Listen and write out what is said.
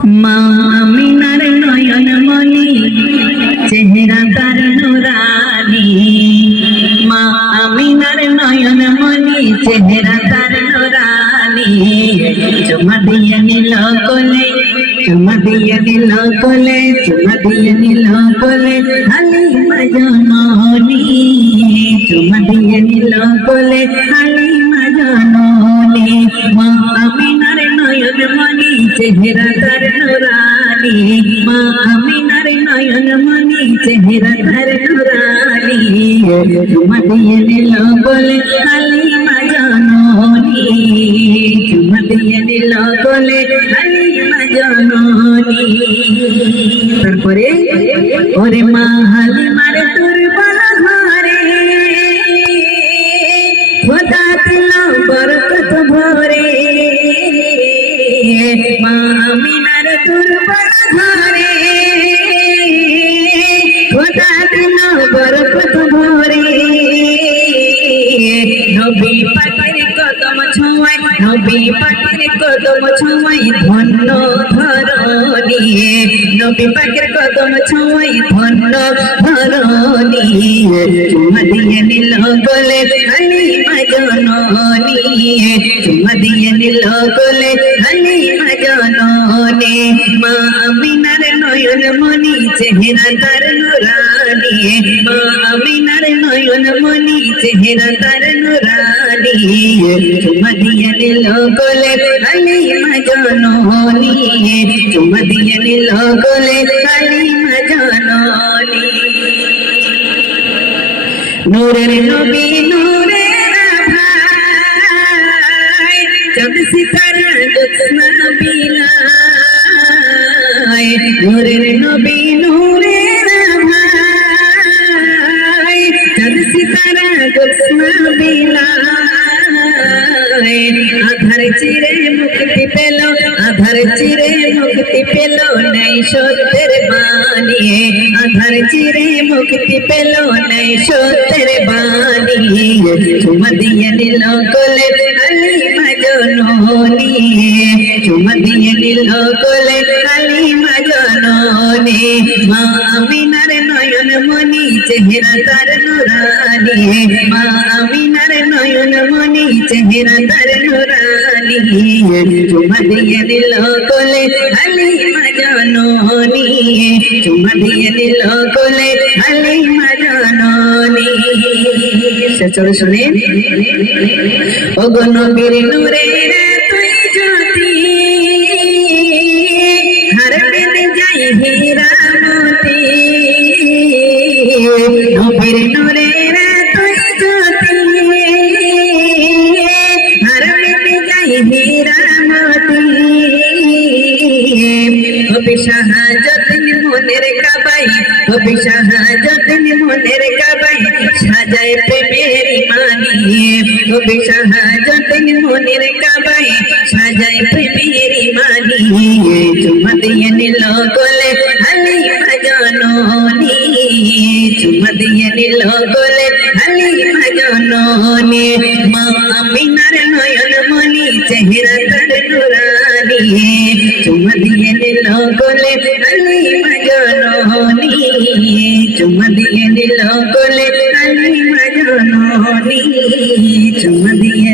মা আমিনার নয়ন মনি চেহারা তার নুরানি। মা আমিনার নয়ন মনি চেহারা তার নুরানি। চুমা দিয়ে নিল কোলে, চুমা দিয়ে নিল কোলে, চুমা দিয়ে নিল কোলে হালিমা জননী চুমা দিয়ে নিল কোলে হালিমা জননী মা আমিনার নয়ন মনি চেহারা তার নুরানি মা আমিনার নয়ন মনি, চেহারা তার নুরানি চুমা দিয়ে নিল কোলে হালিমা জননী। চুমা দিয়ে নিল কোলে তারপরে ওরে মা হালিমার মা আমিনার দুর্বল ঘরে খোদা দিল বরকত ভরে নবী পাকের কদম ছোঁয়াই নবী পাকের কদম ছোঁয়াই ধন্য ধরণী নবী পাকের কদম ছোঁয়াই ধন্য ধরণী চুমা দিয়ে নিল গলে হালি মাজননী চুমা দিয়ে নিল গলে হালি মাজননী মা আমিনার নয়ন মনি চেহারা তার নুরানি মা আমিনার নয়ন মনি চেহারা তার নুরানি চুমা দিয়ে নিল গলে হালি মাজননী চুমা দিয়ে নিল গলে হালি মাজননী নূরের নবী নূরের ভাই জব সিতারা নূরের নবী নূরের ভাই জব সিতারা জোৎস্না বিলায়। আধার চিরে মুক্তি পেল, আধার চিরে মুক্তি পেল নাই সত্যের বাণী আধার চিরে মুক্তি পেল নাই সত্যের বাণী চুমা দিয়ে নিল কোলে আলি মাজননী চুমা দিয়ে নিল কোলে আলি আমিনার নয়ন মনি, চেহারা তার নুরানি। নয়ন মনি, চেহারা তার নুরানি। দিয়ে নিল কোলে আলি মাজননী চুমা দিয়ে নিল কোলে আলি মাজননী সে চলে শুনে। ও গো নবীর নূরের মনের কাবাই হবি শাহাজতিন মনের কাবাই সাজায় প্রেমের মানি। হবি শাহাজতিন মনের কাবাই সাজায় প্রেমের মানি। চুমা দিয়ে নিল গোলে হালি ভজননি চুমা দিয়ে চেহারা তার নুরানি। চুমা দিয়ে নিল গোলে হালি ভজননি চুমা দিয়ে নিল গোলে হালি ভজননি চুমা দিয়ে